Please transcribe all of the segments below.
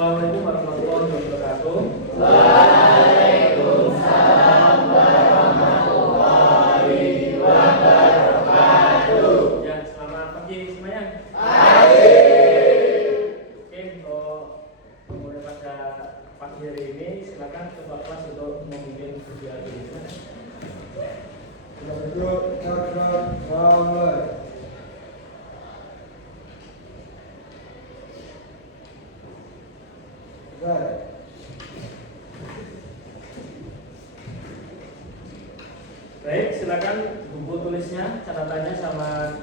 Assalamualaikum warahmatullahi wabarakatuh. Waalaikumsalam warahmatullahi wabarakatuh. Ya, selamat pagi semuanya. Pagi. Oke, untuk mulai pada pagi hari ini silakan ketua kelas untuk memimpin video ini. Kita berdua cakra mulai. Baik. Baik, silakan buku tulisnya, catatannya sama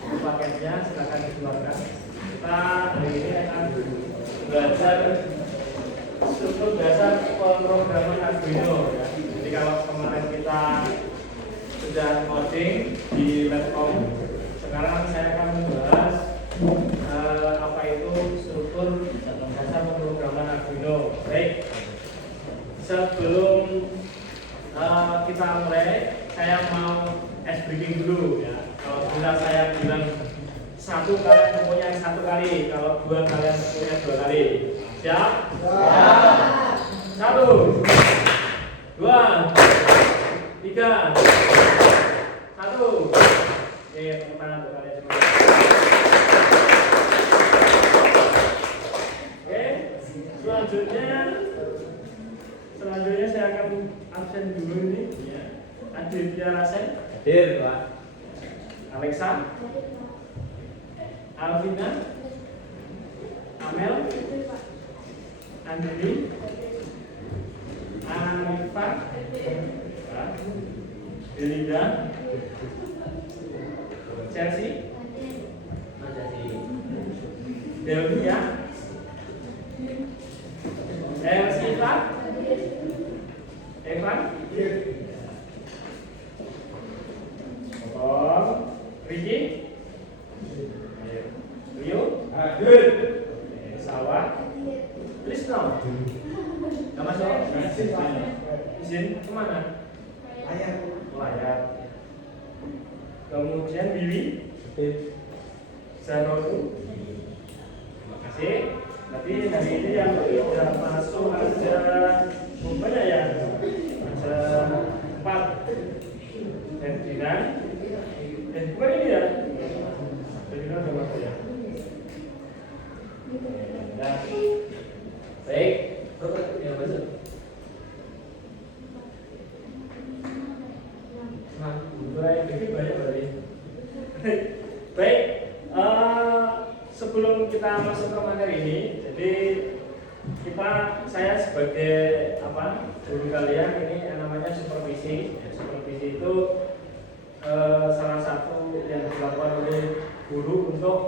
paketnya silakan dikeluarkan. Kita hari ini akan belajar struktur dasar pemrograman Arduino. Ya. Jadi kalau kemarin kita sudah coding di laptop, sekarang saya akan membahas apa itu struktur dasar pemrograman Arduino. Baik, sebelum kita mulai, saya mau ice breaking dulu ya. Kalau bila saya bilang satu, kalian punya satu kali. Kalau dua, kalian punya dua kali. Siap? Satu, dua, tiga, satu. Oke, tepuk tangan untuk kalian semua. Oke, selanjutnya saya akan absen dulu ini. Ya. Aditya Rasen. Hadir, Pak. Alexa, Alvina, Amel, Andri, Anifa, Belinda, Chelsea, Delvia, Elsifa, Evan, Ricky, Rio, Sawah, Trisno, nggak masuk? Izin kemana? Layar. Kemudian Billy, Zanotu. Terima kasih. Berarti hari ini yang sudah masuk ada banyak ya. Ada 4. Ferdinand. Bukan ini ya? Ferdinand udah masuk ya? Nah, baik. Yang masuk. Nah, mulai ini banyak berarti. Baik. Sebelum kita masuk ke materi ini, jadi saya sebagai guru kalian ini yang namanya supervisi. Ya, supervisi itu salah satu yang dilakukan oleh guru untuk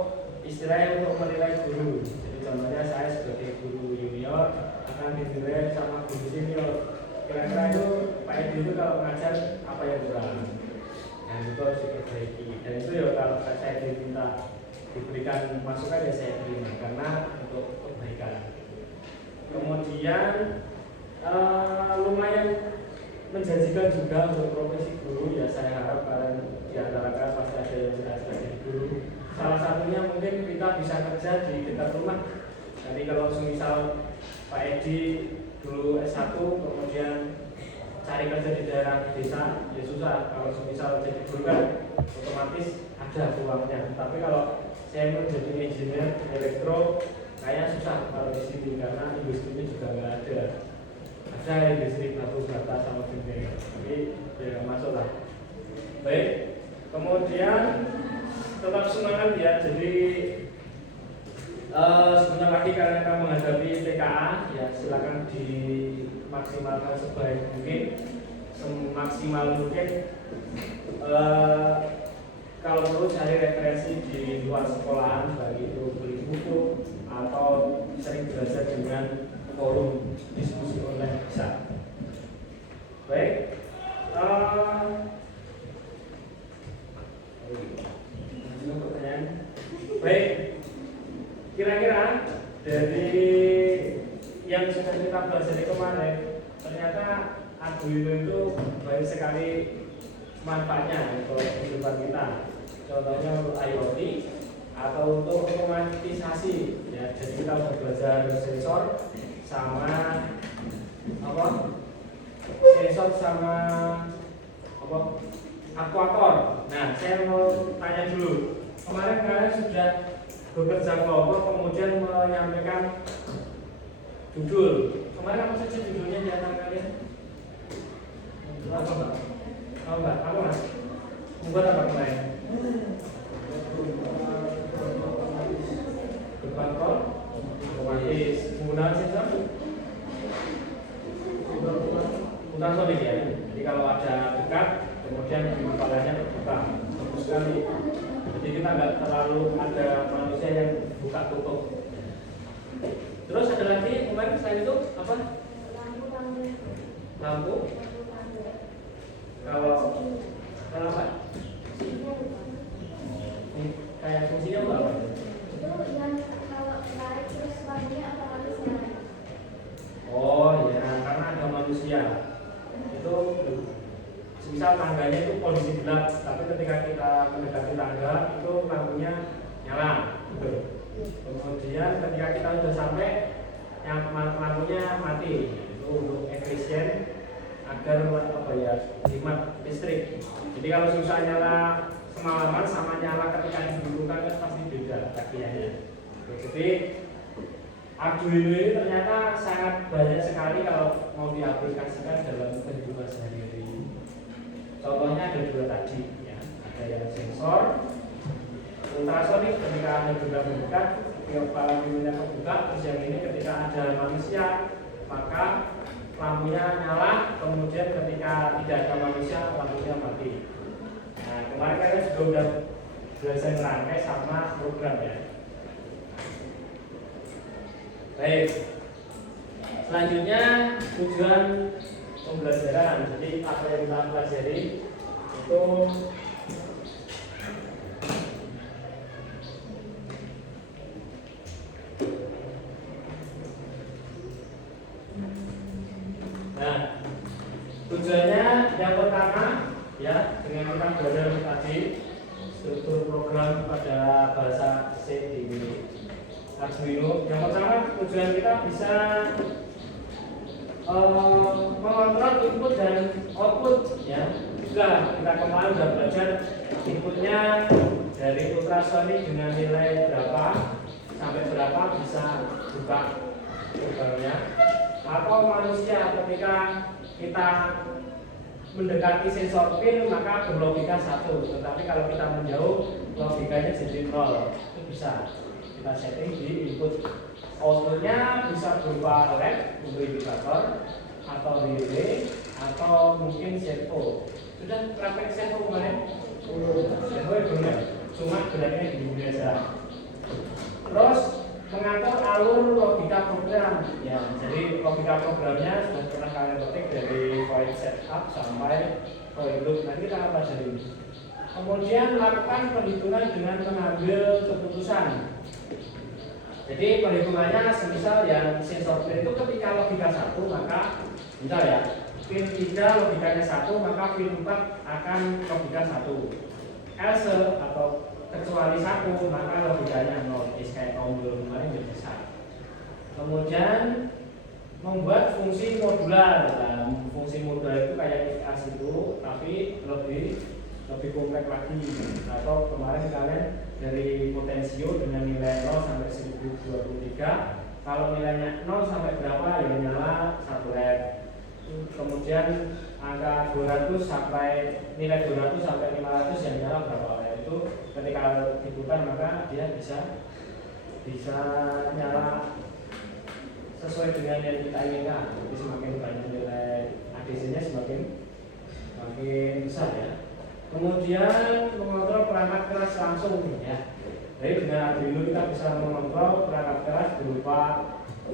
istilahnya untuk menilai guru. Jadi contohnya saya sebagai guru junior akan dinilai sama guru senior. Kira-kira itu Pak Edi itu kalau mengajar apa yang kurang, yang itu harus diperbaiki. Dan itu ya kalau saya diminta diberikan masukan ya saya terima karena untuk kebaikan. Kemudian lumayan menjanjikan juga untuk profesi guru ya. Saya harap kalian di antara kalian pasti ada yang sudah jadi guru. Salah satunya mungkin kita bisa kerja di dekat rumah. Jadi kalau misal Pak Edi dulu S1 kemudian cari kerja di daerah desa ya susah. Kalau misal jadi guru kan otomatis ada peluangnya. Tapi kalau saya mau jadi engineer elektro kayak susah kalau di sini karena industrinya juga nggak ada. Ada industri batu bata sama gede, tapi ya masuk lah. Baik, kemudian tetap semangat ya. Jadi sebentar lagi kalian akan menghadapi TKA ya, silakan dimaksimalkan sebaik mungkin, semaksimal mungkin. Kalau perlu cari referensi di luar sekolahan, baik itu beli buku atau sering belajar dengan forum diskusi online bisa. Baik, pertanyaan. Baik, kira-kira dari yang sudah kita pelajari kemarin, ternyata Arduino itu banyak sekali manfaatnya untuk kehidupan kita. Contohnya untuk IoT, atau untuk otomatisasi ya. Jadi kita udah belajar sensor sama apa? Sensor sama apa? Aktuator. Nah, saya mau tanya dulu. Kemarin kalian sudah bekerja kelompok kemudian menyampaikan judul. Kemarin apa saja judulnya di antara kalian? Apa Mbak? Oh Mbak, apa Mas? Membuat apa kemarin? Berkontrol otomatis menggunakan sensor ultrasonik ya. Jadi kalau ada dekat kemudian kepalanya terbuka, bagus sekali. Jadi kita nggak terlalu ada manusia yang buka tutup. Terus ada lagi kemarin selain itu apa? Lampu. Kalau apa? Kayak fungsinya apa? Oh ya, karena ada manusia. Itu misal tangganya itu kondisi gelap, tapi ketika kita mendekati tangga itu lampunya nyala. Kemudian ketika kita sudah sampai, yang lampunya mati. Itu untuk efisien agar apa ya, hemat listrik. Jadi kalau susah nyala semalaman sama nyala ketika dibutuhkan kan pasti beda tagihannya. Jadi Arduino ini ternyata sangat banyak sekali kalau mau diaplikasikan dalam kehidupan sehari-hari. Contohnya ada dua tadi, ya. Ada yang sensor, ultrasonik ketika ada benda mendekat, kepala lampunya terbuka. Terus yang ini ketika ada manusia, maka lampunya nyala. Kemudian ketika tidak ada manusia, lampunya mati. Nah, kemarin kalian juga udah belajar merangkai sama program ya. Baik, selanjutnya tujuan pembelajaran. Jadi apa yang kita pelajari itu nah, tujuannya yang pertama ya, dengan kita belajar tadi struktur program pada bahasa C di Arduino. Yang pertama tujuan kita bisa mengontrol input dan output ya. Kita kemarin sudah belajar inputnya dari ultrasonik dengan nilai berapa sampai berapa bisa buka programnya, atau manusia ketika kita mendekati sensor pin maka berlogika 1, tetapi kalau kita menjauh logikanya jadi 0. Itu bisa kita setting di input. Outputnya bisa berupa LED untuk indikator atau relay atau mungkin servo. Sudah praktek servo kemarin? Servo ya benar, cuma geraknya di biasa. Terus mengatur alur logika program ya. Jadi logika programnya sudah pernah kalian ketik dari void setup sampai void loop. Nanti kita akan pelajari. Kemudian lakukan perhitungan dengan mengambil keputusan. Jadi perhitungannya semisal yang sensor pin itu ketika logika 1 maka misal ya pin 3 logikanya 1 maka pin 4 akan logika 1. Else atau kecuali 1 maka logikanya 0. Kayak tombol kemarin jadi bisa. Kemudian membuat fungsi modular. Nah, fungsi modular itu kayak IAS itu tapi lebih kompleks lagi. Atau kemarin kalian dari potensio dengan nilai 0 sampai 1023, kalau nilainya 0 sampai berapa ya nyala 1 LED. Kemudian angka 200 sampai nilai 200 sampai 500 yang nyala berapa LED. Itu ketika diputar maka dia bisa nyala sesuai dengan yang kita inginkan. Jadi semakin banyak nilai ADC-nya semakin besar ya. Kemudian mengontrol perangkat keras langsung ya. Jadi dengan Arduino kita bisa mengontrol perangkat keras berupa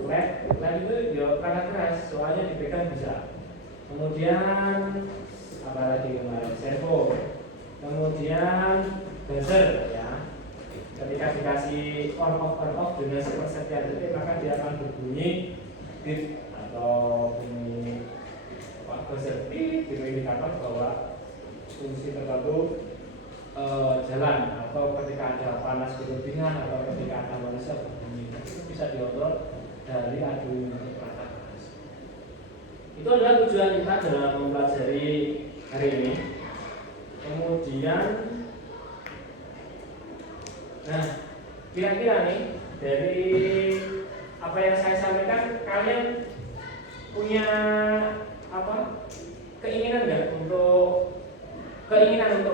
LED. LED itu ya perangkat keras, soalnya dipegang bisa. Kemudian apa lagi kemarin? Servo. Kemudian buzzer ya. Ketika dikasih on off dengan sepersekian detik maka dia akan berbunyi beep atau bunyi buzzer beep, itu indikator bahwa fungsi tertentu jalan atau ketika ada panas berlebihan atau ketika ada manusia berbunyi itu bisa dikontrol dari Arduino untuk perangkat panas. Itu adalah tujuan kita dalam mempelajari hari ini. Kemudian, nah kira-kira nih dari apa yang saya sampaikan, kalian punya apa keinginan untuk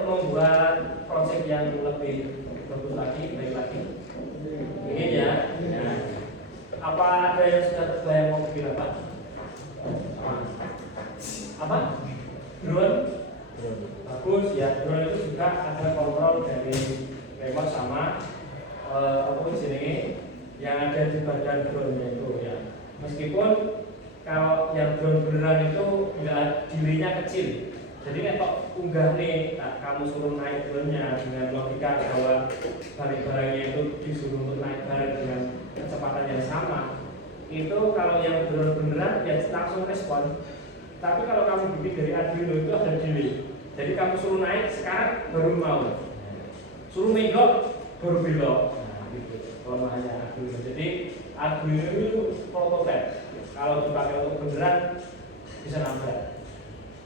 membuat proyek yang lebih bagus lagi, baik lagi? Ingin ya? Nah, apa ada yang sudah terbayang mau bikin apa? Apa? Drone? Bagus ya. Drone itu juga ada kontrol dari remote sama apa jenisnya yang ada di badan drone-nya itu ya. Meskipun kalau yang drone beneran itu tidak dirinya kecil. Jadi kalau unggah nih, kamu suruh naik drone-nya dengan logika bahwa barang-barangnya itu disuruh untuk naik barang dengan kecepatan yang sama. Itu kalau yang drone beneran ya langsung respon. Tapi kalau kamu bikin dari Arduino itu ada delay. Jadi kamu suruh naik sekarang baru mau, suruh belok baru belok. Nah, gitu. Kelemahannya Arduino. Jadi Arduino itu prototipe. Kalau dipakai untuk beneran bisa nabrak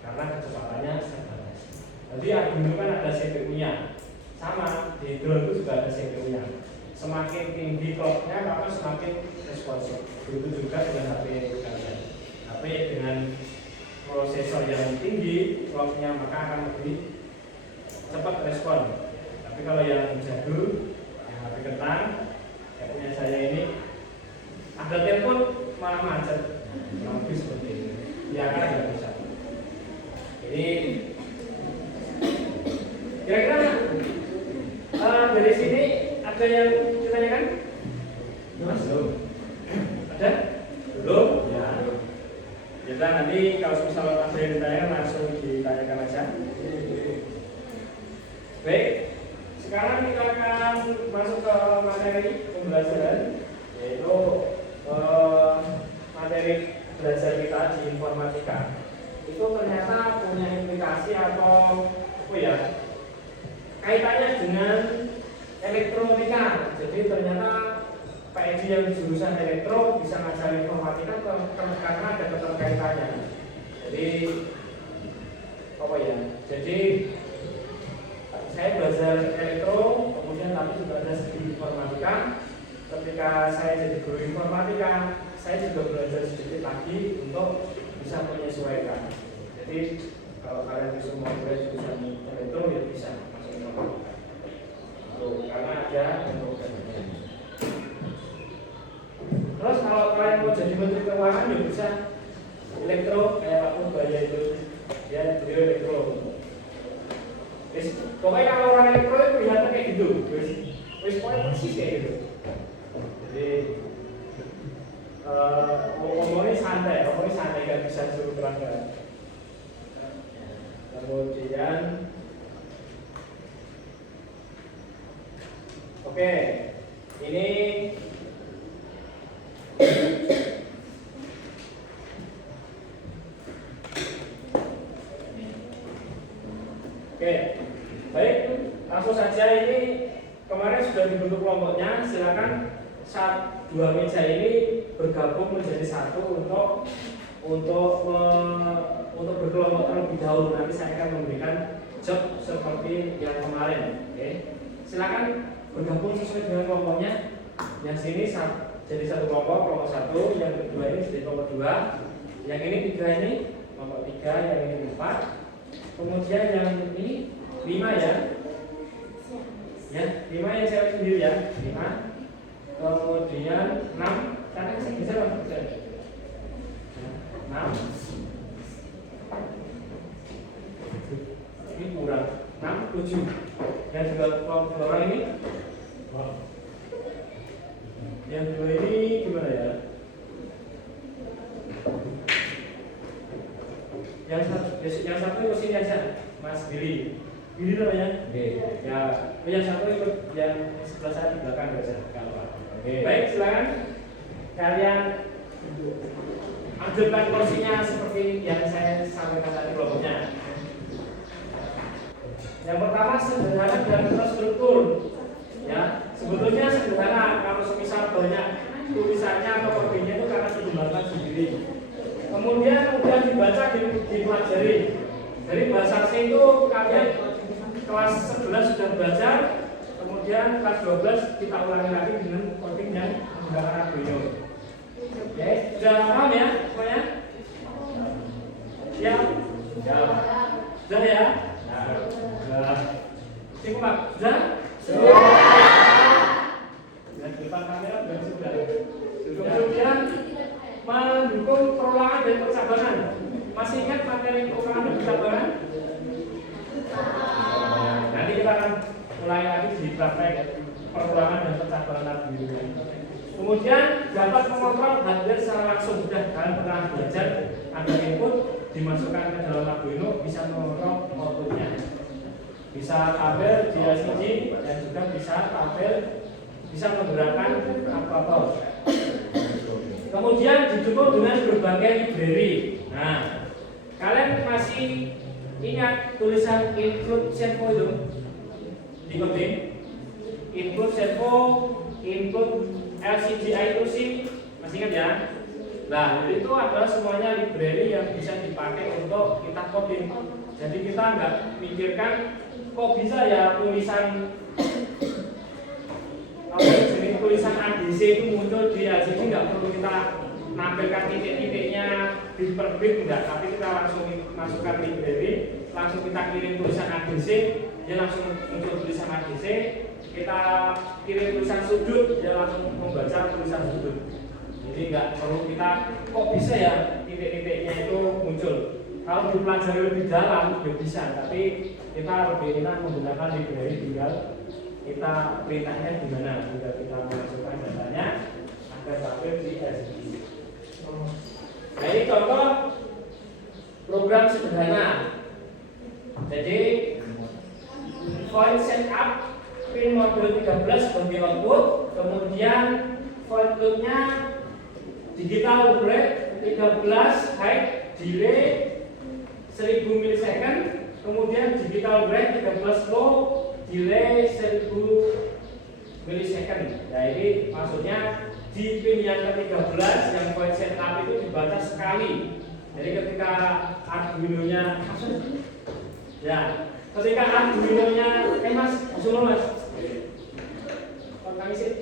karena kecepatannya terbatas. Jadi Arduino kan ada CPU-nya, sama di drone itu juga ada CPU-nya. Semakin tinggi clock-nya maka semakin responsif. Begitu juga dengan HP kalian. HP dengan prosesor yang tinggi clock-nya maka akan lebih cepat respon. Tapi kalau yang jadul, yang HP kentang, yang punya saya ini, ada telepon malah macet, lebih seperti ini. Ya kan nggak bisa. Jadi kira-kira dari sini ada yang ditanyakan? Mas? Ada? Belum? Ya. Kita nanti kalau misalnya ada yang ditanyakan langsung ditanyakan aja. Baik, sekarang kita akan masuk ke materi pembelajaran, yaitu materi belajar kita di informatika. Itu ternyata punya implikasi atau apa ya, kaitannya dengan elektronika. Jadi ternyata PNJ yang jurusan elektro bisa ngajar informatika karena ada keterkaitannya. Jadi apa ya? Jadi saya belajar elektro, kemudian tapi juga ada sedikit informatika. Ketika saya jadi guru informatika, saya juga belajar sedikit lagi untuk bisa menyesuaikan. Jadi kalau kalian bisa mau belajar jurusan elektro ya bisa masuk informatika. Karena ada elektronika. Terus kalau kalian mau jadi menteri keuangan ya bisa elektro kayak Pak Purbaya itu, dia beliau elektro. Pokoknya kalau orang elektro itu kelihatan kayak gitu, pokoknya persis kayak gitu. Jadi ngomongnya santai kan bisa suruh terangkan. Kemudian, oke, ini oke, baik, langsung saja ini kemarin sudah dibentuk kelompoknya. Silakan dua meja ini bergabung menjadi satu untuk berkelompok terlebih dahulu. Nanti saya akan memberikan job seperti yang kemarin. Oke, silakan bergabung sesuai dengan kelompoknya. Yang sini jadi satu kelompok satu, yang kedua ini jadi kelompok dua, yang ini tiga ini kelompok tiga, yang ini empat. Kemudian yang ini 5 ya. Ya, 5 yang saya sendiri ya, 5. Kemudian 6, karena saya bisa masuk ke 6. Ini kurang 6, 7. Yang juga kelompok orang ini. Yang dua ini gimana ya? Yang satu sini aja, Mas Billy. Billy namanya? Ya. Yang satu ikut yang sebelah saya di belakang aja. Baik, silakan kalian ambilkan porsinya seperti yang saya sampaikan tadi kelompoknya. Yang pertama sederhana dan terstruktur. Ya, sebetulnya sederhana kalau semisal banyak tulisannya atau kodenya itu karena dikembangkan sendiri. Kemudian mudah dibaca, dipelajari. Jadi bahasa asing itu kalian kelas 11 sudah belajar, kemudian kelas 12 kita ulangi lagi dengan coding yang menggunakan Arduino. Ya, sudah paham ya semuanya? Siap? Sudah ya? Sudah. Simak, sudah? Dan depan kamera sudah. Kemudian mendukung perulangan dan percabangan. Masih ingat materi perulangan dan percabangan? Nanti kita akan mulai lagi di praktek perulangan dan percabangan Arduino. Kemudian dapat mengontrol hardware secara langsung. Sudah kalian pernah belajar ada input dimasukkan ke dalam Arduino, bisa mengontrol outputnya. Bisa tabel di LCD dan juga bisa tabel, bisa menggerakkan kalkulator. Kemudian didukung dengan berbagai library. Nah, kalian masih ingat tulisan include servo itu? Di coding include servo, include LCD I2C, masih ingat ya? Nah, itu adalah semuanya library yang bisa dipakai untuk kita coding. Jadi kita nggak mikirkan kok bisa ya tulisan jenis tulisan ADC itu muncul di LCD, nggak perlu kita nampilkan titik-titiknya bit per bit, enggak, tapi kita langsung masukkan library, langsung kita kirim tulisan ADC, dia langsung muncul tulisan ADC, kita kirim tulisan sudut, dia langsung membaca tulisan sudut. Jadi nggak perlu kita kok bisa ya titik-titiknya itu muncul. Kalau dipelajari lebih dalam ya bisa, tapi kita lebih enak menggunakan library, tinggal kita perintahnya gimana, tinggal kita masukkan datanya agar sampai di LCD. Nah, ini contoh program sederhana. Jadi point setup pin modul 13 sebagai output, kemudian point loop-nya digital break 13 height delay 1000 milisecond, kemudian digital break 13 low delay 1000 milisecond. Nah, ini maksudnya di pin yang ke-13 yang point setup itu dibaca sekali. Jadi ketika Arduino-nya ya, ketika Arduino-nya Mas, langsung Mas. Kami sih.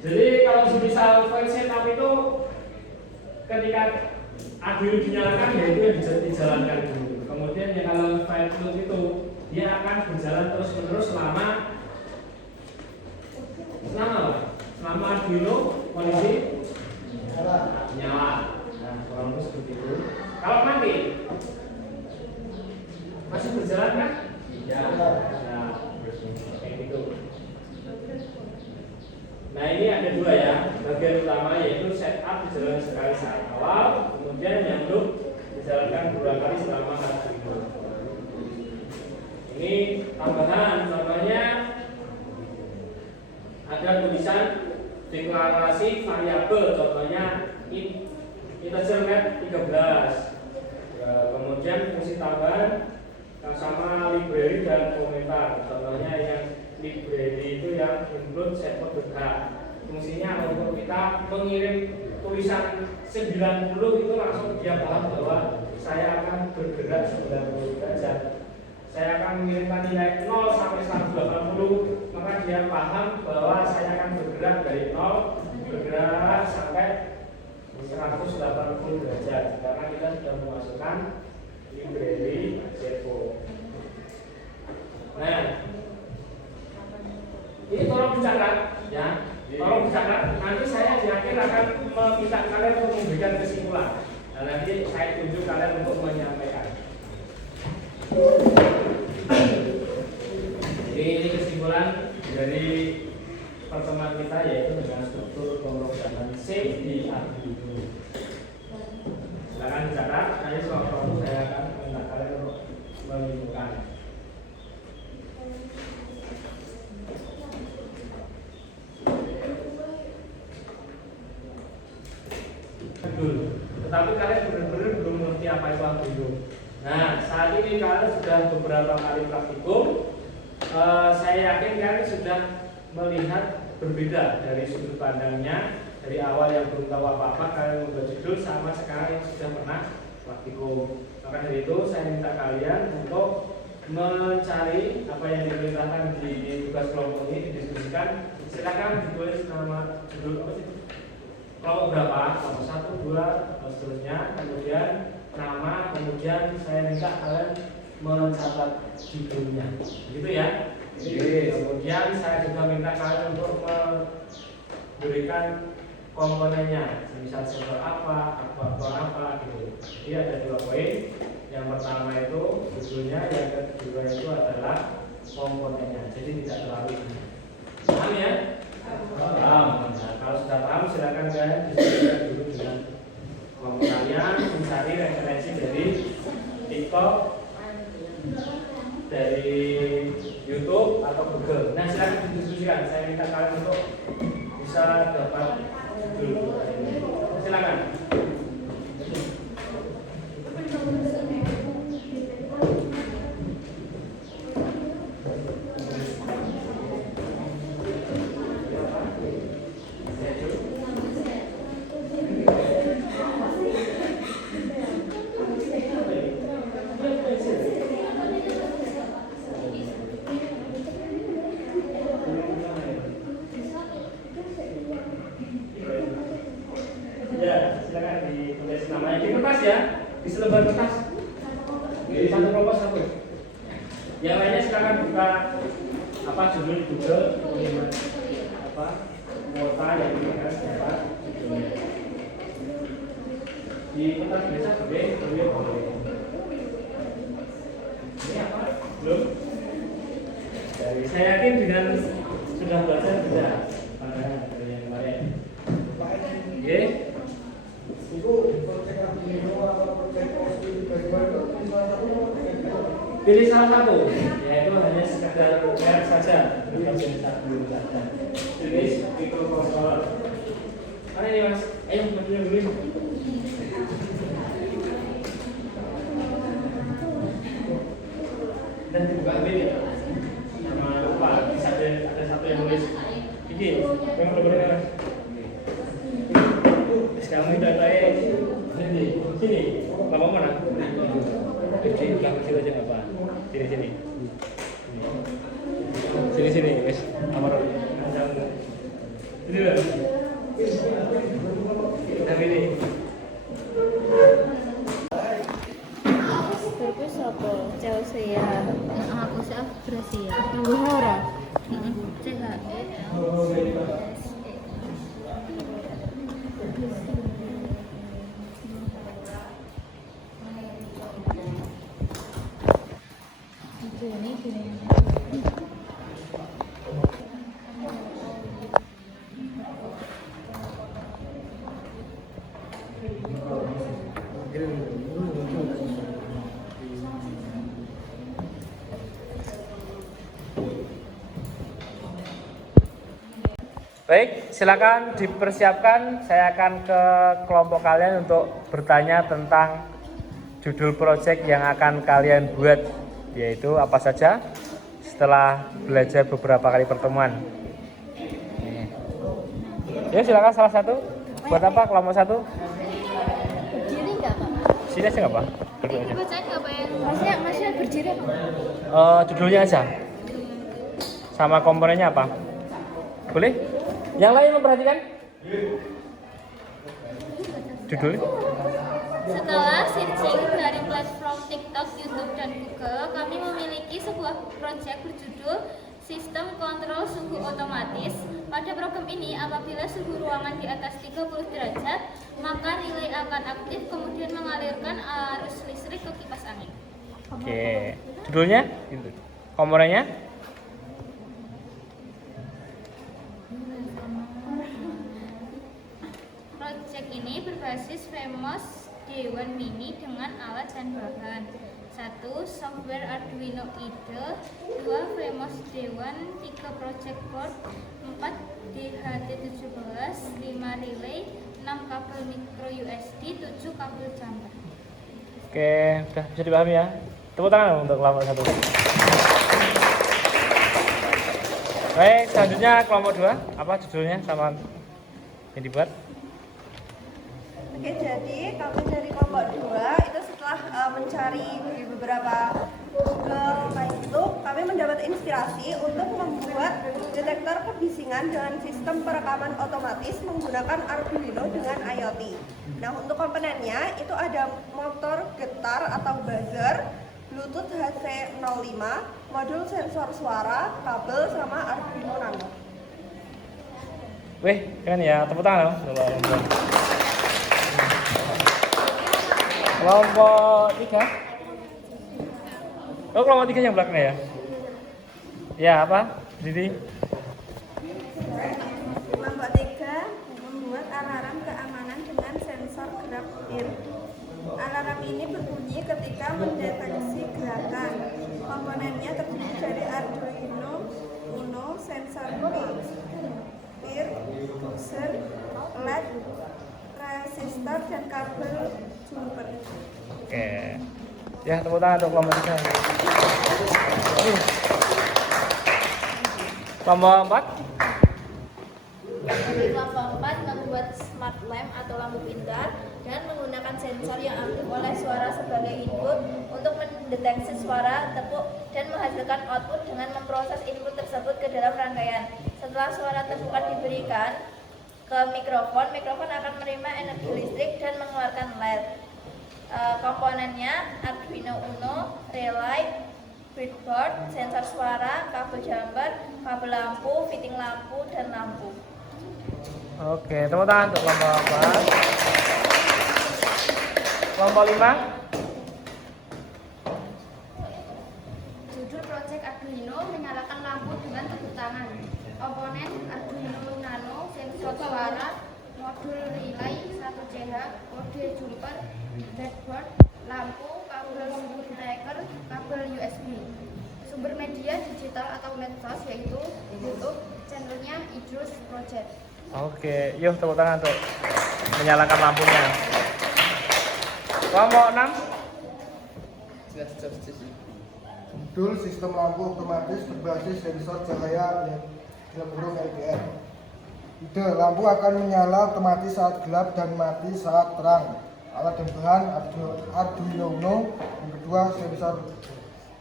Jadi kalau misal point setup itu ketika Arduino dinyalakan, yaitu yang dijalankan dulu. Kemudian yang kalau file loop itu dia akan berjalan terus menerus selama Arduino kondisi nyala. Nah, kurang lebih seperti itu. Kalau mati masih berjalan kan? Ya. Nah, kayak gitu. Nah, ini ada dua ya. Bagian utama yaitu setup dijalankan sekali saat awal, kemudian yang loop dijalankan beberapa kali selama Arduino. Ini tambahan, contohnya ada tulisan deklarasi variabel, contohnya integer mat 13. Kemudian fungsi tambahan sama library dan komentar, contohnya yang library itu yang include servo bergerak. Fungsinya untuk kita mengirim tulisan 90 itu langsung dia paham bahwa saya akan bergerak 90 derajat. Saya akan mengirimkan nilai 0 sampai 180, maka dia paham bahwa saya akan bergerak dari 0 bergerak sampai 180 derajat karena kita sudah memasukkan library servo. Nah, ini tolong dicatat ya, tolong dicatat. Nanti saya di akhir akan meminta kalian untuk memberikan kesimpulan. Nah, nanti saya tunjuk kalian untuk menyampaikan. Jadi ini kesimpulan dari pertemuan kita, yaitu dengan struktur pemrograman C di Arduino. Silakan dicatat. Nanti sewaktu-waktu saya akan minta kalian untuk menyimpulkan. Tetapi kalian benar-benar belum mengerti apa itu Arduino. Nah, saat ini kalian sudah beberapa kali praktikum. Saya yakin kalian sudah melihat berbeda dari sudut pandangnya. Dari awal yang belum tahu apa-apa kalian membuat judul sama sekarang yang sudah pernah praktikum. Maka dari itu saya minta kalian untuk mencari apa yang diperintahkan di tugas kelompok ini didiskusikan. Silakan ditulis nama judul apa sih? Kelompok berapa? Kelompok 1, 2, dan seterusnya. Kemudian nama, kemudian saya minta kalian mencatat judulnya. Begitu ya? Kemudian saya juga minta kalian untuk memberikan komponennya, misal server apa, aktuator apa gitu. Jadi ada 2 poin. Yang pertama itu judulnya, yang kedua itu adalah komponennya. Jadi tidak terlalu paham ya? Paham. Nah, kalau sudah paham silakan kalian diskusikan dulu dengan kelompok kalian, mencari referensi dari TikTok, dari YouTube atau Google. Nah, silakan didiskusikan. Saya minta kalian untuk bisa dapat judul. Silakan. Ya, silakan ditulis namanya di kertas ya, di selebar kertas. Di satu kelompok satu. Yang lainnya silakan buka apa judul Google, apa kuota yang diberikan apa judulnya. Di kertas biasa boleh. Ini apa? Belum? Jadi saya yakin dengan sudah belajar sudah pandangan dari yang kemarin. Oke. Ibu, proyek Arduino atau proyek OSI dibagi-bagi itu Pilih salah satu, yaitu hanya sekadar merek saja, bukan satu saja. Jenis microcontroller. Mana ini mas? Ayo bantuin dulu. Dan dibuka ini ya. Jangan lupa ada satu yang nulis. Ini, yang benar-benar mas. Kamu datai sini, lama mana? Kecil, kecil aja nggak apa. Sini, guys. Amar. Ini lah. Tapi ini. Terus apa? Jauh saya. Aku sih berhasil. Tunggu hara. CHE. Ini gini. Baik, silakan dipersiapkan. Saya akan ke kelompok kalian untuk bertanya tentang judul proyek yang akan kalian buat, yaitu apa saja setelah belajar beberapa kali pertemuan. Ya, silakan salah satu. Buat apa kelompok 1? Berdiri enggak, Pak? Sini aja nggak, Pak? Duduk aja. Bacaan nggak Pak ya? Masnya berdiri apa? Judulnya aja. Sama komponennya apa? Boleh? Yang lain memperhatikan? Judul? Setelah searching dari platform TikTok, YouTube, dan Google, kami memiliki sebuah proyek berjudul Sistem Kontrol Suhu Otomatis. Pada program ini, apabila suhu ruangan di atas 30 derajat, maka relay akan aktif kemudian mengalirkan arus listrik ke kipas angin. Oke. Judulnya? Komponennya? Proyek ini berbasis VMOS D1 Mini dengan alat dan bahan. 1. Software Arduino IDE. 2. VMOS D1. 3. Project board. 4. DHT17. 5. Relay. 6. Kabel micro USB. 7. Kabel jumper. Oke, udah bisa dipahami ya. Tepuk tangan untuk kelompok 1. Baik, selanjutnya kelompok 2. Apa judulnya sama yang dibuat? Oke, jadi kami dari kelompok 2 itu setelah mencari di beberapa Google kayak gitu, kami mendapat inspirasi untuk membuat detektor kebisingan dengan sistem perekaman otomatis menggunakan Arduino dengan IoT. Nah, untuk komponennya itu ada motor getar atau buzzer, Bluetooth HC05, modul sensor suara, kabel, sama Arduino Nano. Wih, keren ya. Tepuk tangan dong. Kelompok 3. Oh, kelompok 3 yang belakangnya ya? Ya, apa? Didi? Kelompok 3 membuat alarm keamanan dengan sensor gerak ear. Alarm ini berbunyi ketika mendeteksi gerakan. Komponennya terdiri dari Arduino Uno, sensor ear, buzzer, LED, resistor, dan kabel jumper. Oke. Ya, tepuk tangan untuk kelompok 3. Kelompok 4. Dari kelompok 4 membuat smart lamp atau lampu pintar dan menggunakan sensor yang aktif oleh suara sebagai input untuk mendeteksi suara, tepuk, dan menghasilkan output dengan memproses input tersebut ke dalam rangkaian. Setelah suara tepukan diberikan ke mikrofon akan menerima energi listrik dan mengeluarkan LED. Komponennya Arduino Uno, relay, breadboard, sensor suara, kabel jumper, kabel lampu, fitting lampu, dan lampu. Oke, tepuk tangan untuk kelompok 4. Kelompok 5. Judul proyek Arduino menyalakan lampu dengan tepuk tangan. Komponen Arduino Nano, sensor suara, modul relay 1CH, kode jumper, breadboard, lampu, kabel speaker, kabel USB. Sumber media digital atau medsos yaitu YouTube, channelnya Idrus Project. Oke, yuk tepuk tangan untuk menyalakan lampunya. Kelompok 6. Judul sistem lampu otomatis berbasis sensor cahaya yang dalam kurung LDR. Ide, lampu akan menyala otomatis saat gelap dan mati saat terang. Alat dan bahan Arduino Uno. Yang kedua sensor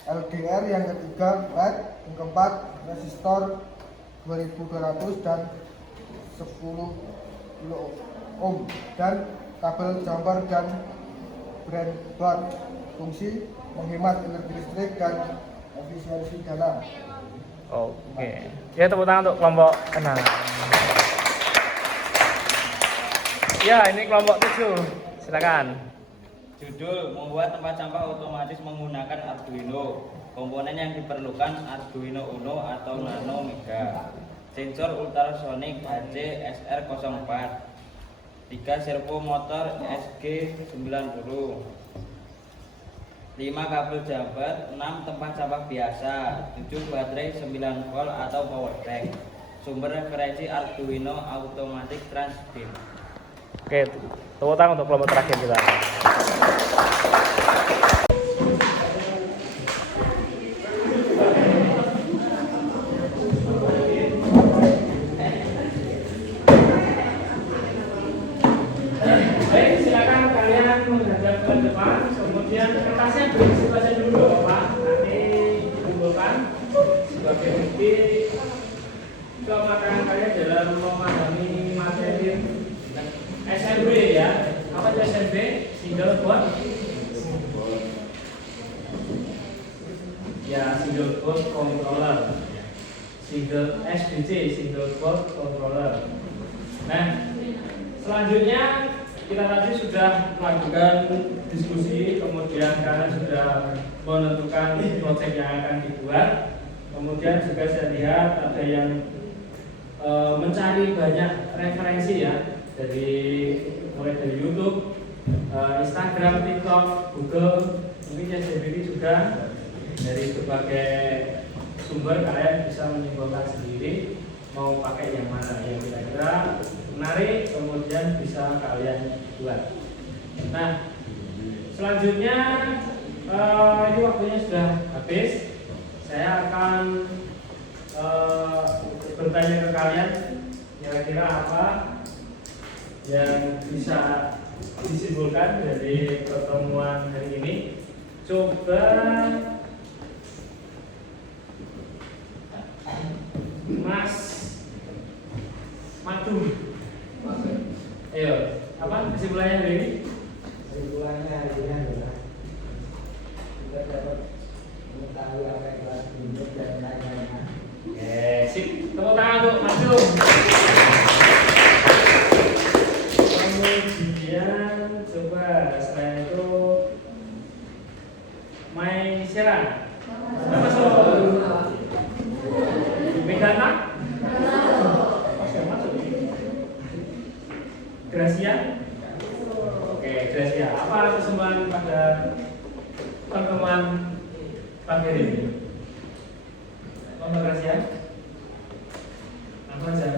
LDR. Yang ketiga LED. Yang keempat resistor 2200 dan 10 kilo ohm dan kabel jumper dan breadboard. Fungsi menghemat energi listrik dan efisiensi dana. Oke. Ya, tepuk tangan untuk kelompok 6. Ya, ini kelompok 7. Silakan. Judul membuat tempat sampah otomatis menggunakan Arduino. Komponen yang diperlukan Arduino Uno atau Nano Mega. Sensor ultrasonik HC-SR04. 3 servo motor SG90. 5 kabel jumper, 6 tempat sampah biasa, 7 baterai 9 volt atau power bank. Sumber referensi Arduino Automatic Transmit. Oke, tepuk tangan untuk kelompok terakhir kita. Baik, silakan kalian menghadap ke depan, kemudian kertasnya beri dulu, Bapak. Nanti dikumpulkan sebagai bukti kematangan kalian dalam memahami materi SMP ya. Apa itu SMP? Single board. Ya, single board controller. Single SBC, single board controller. Nah, selanjutnya kita tadi sudah melakukan diskusi, kemudian kalian sudah menentukan proyek yang akan dibuat. Kemudian juga saya lihat ada yang mencari banyak referensi ya, mulai dari YouTube, Instagram, TikTok, Google, mungkin sendiri juga dari berbagai sumber kalian bisa menyimpulkan sendiri mau pakai yang mana yang kira-kira menarik, kemudian bisa kalian buat. Nah, Selanjutnya ini waktunya sudah habis. Saya akan bertanya ke kalian kira-kira apa yang bisa disimpulkan dari pertemuan hari ini. Coba Mas Madu. Ayo, apa kesimpulannya hari ini? Kesimpulannya hari ini adalah kita dapat mengetahui apa yang telah dibentuk dan lain-lainnya. Oke, sip. Tepuk tangan untuk Madu. Kemudian coba selain itu Mai Sera. Masuk. Megana. Gracia. Oke, Gracia. Apa kesimpulan pada pertemuan pagi hari ini? Mbak Gracia. Apa aja?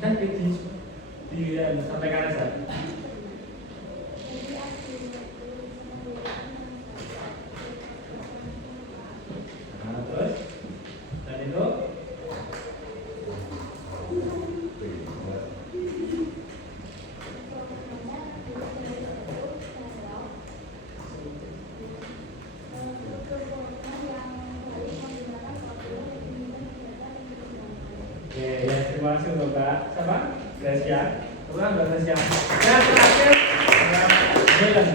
Dan sampaikan aja. Nah, terus dan itu oke, ya terima kasih untuk Mbak siapa? Gracia. Ulang Mbak Gracia. Dan terakhir Mbak Helen.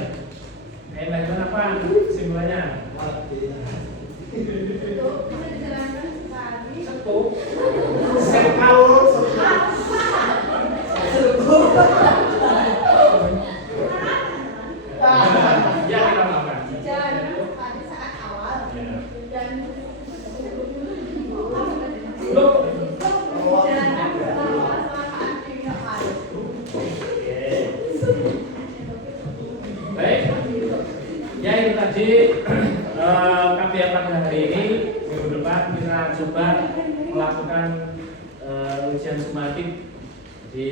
Mbak Helen apa kesimpulannya? Ya, kita lakukan. pada saat awal dan Loh. menjalankan beberapa manfaat kehidupan. Baik, ya itu tadi KPA pada hari ini. Minggu depan kita coba melakukan ujian sumatif di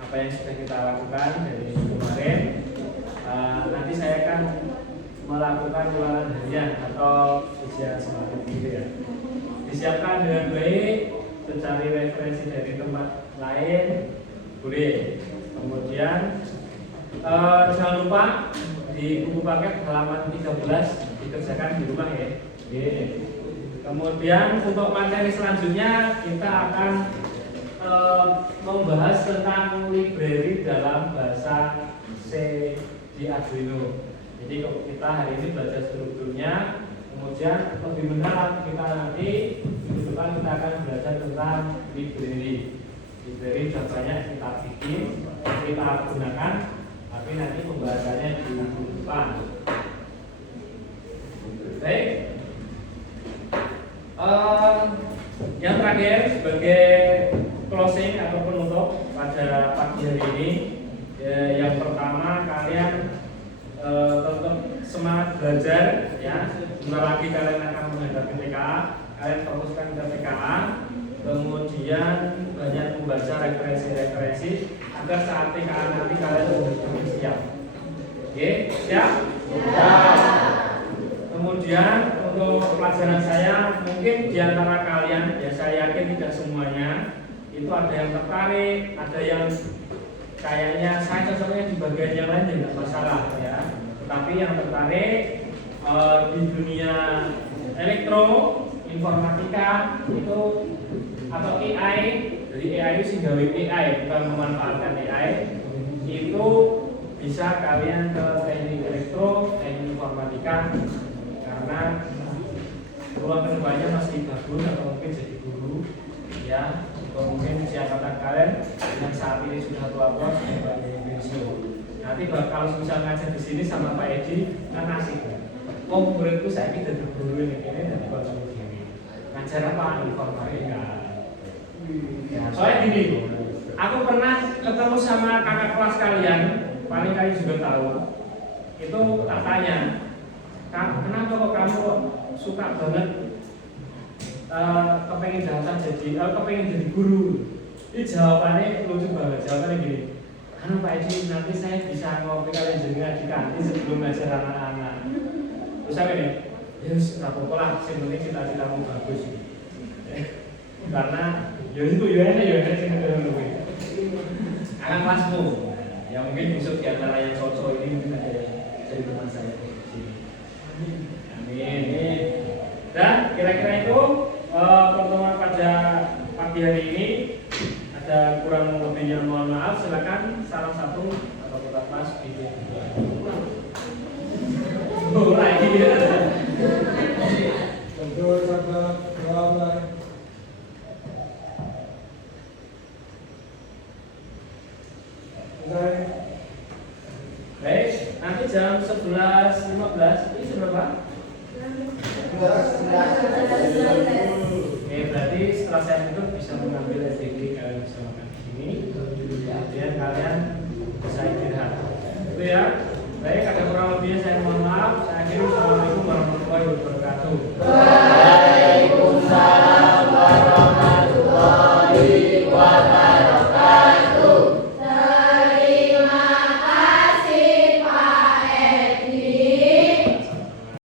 apa yang sudah kita lakukan dari kemarin. Nanti saya akan melakukan ulangan harian atau ujian sumatif gitu ya. Disiapkan dengan baik, mencari referensi dari tempat lain boleh. Kemudian jangan lupa di buku paket halaman 13 dikerjakan di rumah ya. Kemudian untuk materi selanjutnya kita akan membahas tentang library dalam bahasa C di Arduino. Jadi kita hari ini belajar strukturnya, kemudian lebih mendalam kita nanti minggu depan kita akan belajar tentang library. Library sudah banyak kita bikin, kita gunakan, tapi nanti pembahasannya di minggu depan. Baik. Yang terakhir sebagai closing atau penutup pada pagi hari ini, yang pertama kalian tetap semangat belajar ya. Sebentar lagi kalian akan menghadapi TKA, kalian fokuskan ke TKA, kemudian banyak membaca referensi-referensi agar saat TKA nanti kalian benar-benar siap. Oke, siap? Ya. Kemudian untuk pelajaran saya, mungkin diantara kalian, ya saya yakin tidak semuanya, itu ada yang tertarik, ada yang kayaknya saya cocoknya di bagian yang lain tidak masalah ya. Tetapi yang tertarik di dunia elektro, informatika itu atau AI, dari AI itu sih gawe AI, bukan memanfaatkan AI, itu bisa kalian ke teknik elektro, teknik informatika, karena peluang kedepannya masih bagus atau mungkin jadi guru ya, atau mungkin usia angkatan kalian yang saat ini sudah tua-tua sebagai pensiun. Nanti kalau bisa ngajar di sini sama Pak Edi kan asik. Oh muridku saya ini jadi guru ini dan buat sendiri. Ngajar apa? Informatika. Ya, soalnya gini, aku pernah ketemu sama kakak kelas kalian, paling kalian juga tahu. Itu tak tanya, kenapa kok kamu suka banget kepengen jadi guru? Ini jawabannya lucu banget. Jawabannya gini, anu Pak Edi, nanti saya bisa ngopi kalian jenengan di kantin sebelum ngajar anak-anak. Terus apa nih? Ya nggak apa-apa lah, yang penting cita-citamu bagus. Karena ya itu ya enak sih nunggu. Anak kelasmu, ya mungkin besok di antara yang cocok ini mungkin ada yang jadi teman saya di sini. Amin. Dan kira-kira itu pertemuan pada pagi hari ini. Ada kurang lebihnya mohon maaf, silakan salah satu atau kota kelas video. Mulai ya. Betul, sahabat. Selamat. Baik, nanti jam 11.15 ini berapa? Oke, berarti setelah saya tutup bisa mengambil SDG kalian bisa makan di sini. Kemudian kalian bisa istirahat. Itu ya. Baik, ada kurang lebihnya saya mohon maaf. Saya akhiri. Assalamualaikum warahmatullahi wabarakatuh.